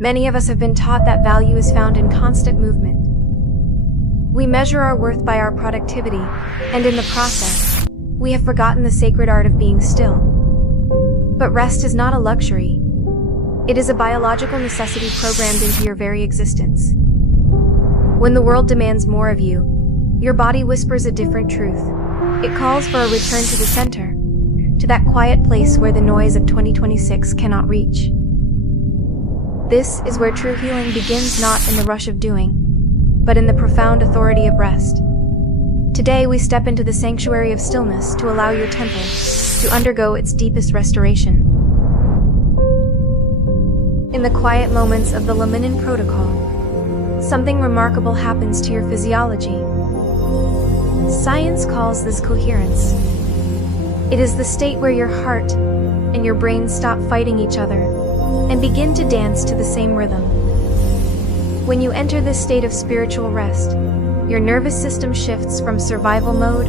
Many of us have been taught that value is found in constant movement. We measure our worth by our productivity, and in the process, we have forgotten the sacred art of being still. But rest is not a luxury. It is a biological necessity programmed into your very existence. When the world demands more of you, your body whispers a different truth. It calls for a return to the center, to that quiet place where the noise of 2026 cannot reach. This is where true healing begins, not in the rush of doing, but in the profound authority of rest. Today we step into the sanctuary of stillness to allow your temple to undergo its deepest restoration. In the quiet moments of the Leminin protocol, something remarkable happens to your physiology. Science calls this coherence. It is the state where your heart and your brain stop fighting each other and begin to dance to the same rhythm. When you enter this state of spiritual rest, your nervous system shifts from survival mode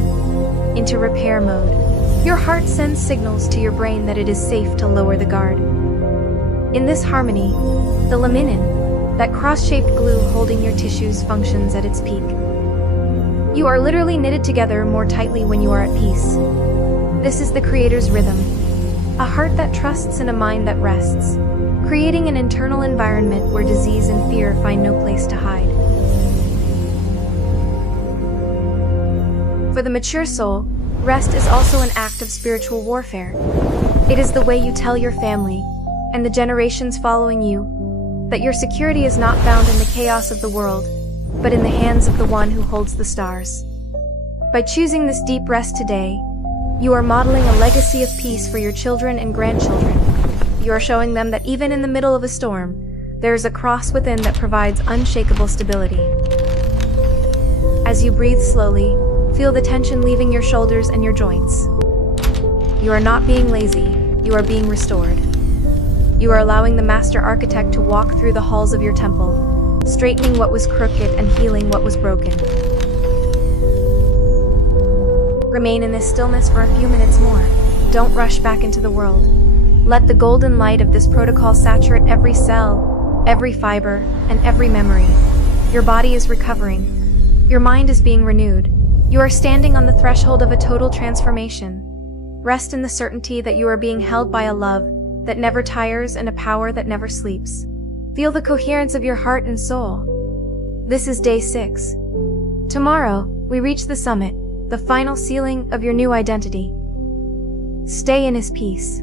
into repair mode. Your heart sends signals to your brain that it is safe to lower the guard. In this harmony, the laminin, that cross-shaped glue holding your tissues, functions at its peak. You are literally knitted together more tightly when you are at peace. This is the Creator's rhythm, a heart that trusts and a mind that rests, creating an internal environment where disease and fear find no place to hide. For the mature soul, rest is also an act of spiritual warfare. It is the way you tell your family, and the generations following you, that your security is not found in the chaos of the world, but in the hands of the one who holds the stars. By choosing this deep rest today, you are modeling a legacy of peace for your children and grandchildren. You are showing them that even in the middle of a storm, there is a cross within that provides unshakable stability. As you breathe slowly, feel the tension leaving your shoulders and your joints. You are not being lazy, you are being restored. You are allowing the master architect to walk through the halls of your temple, straightening what was crooked and healing what was broken. Remain in this stillness for a few minutes more. Don't rush back into the world. Let the golden light of this protocol saturate every cell, every fiber, and every memory. Your body is recovering. Your mind is being renewed. You are standing on the threshold of a total transformation. Rest in the certainty that you are being held by a love that never tires and a power that never sleeps. Feel the coherence of your heart and soul. This is day 6. Tomorrow, we reach the summit, the final ceiling of your new identity. Stay in His peace.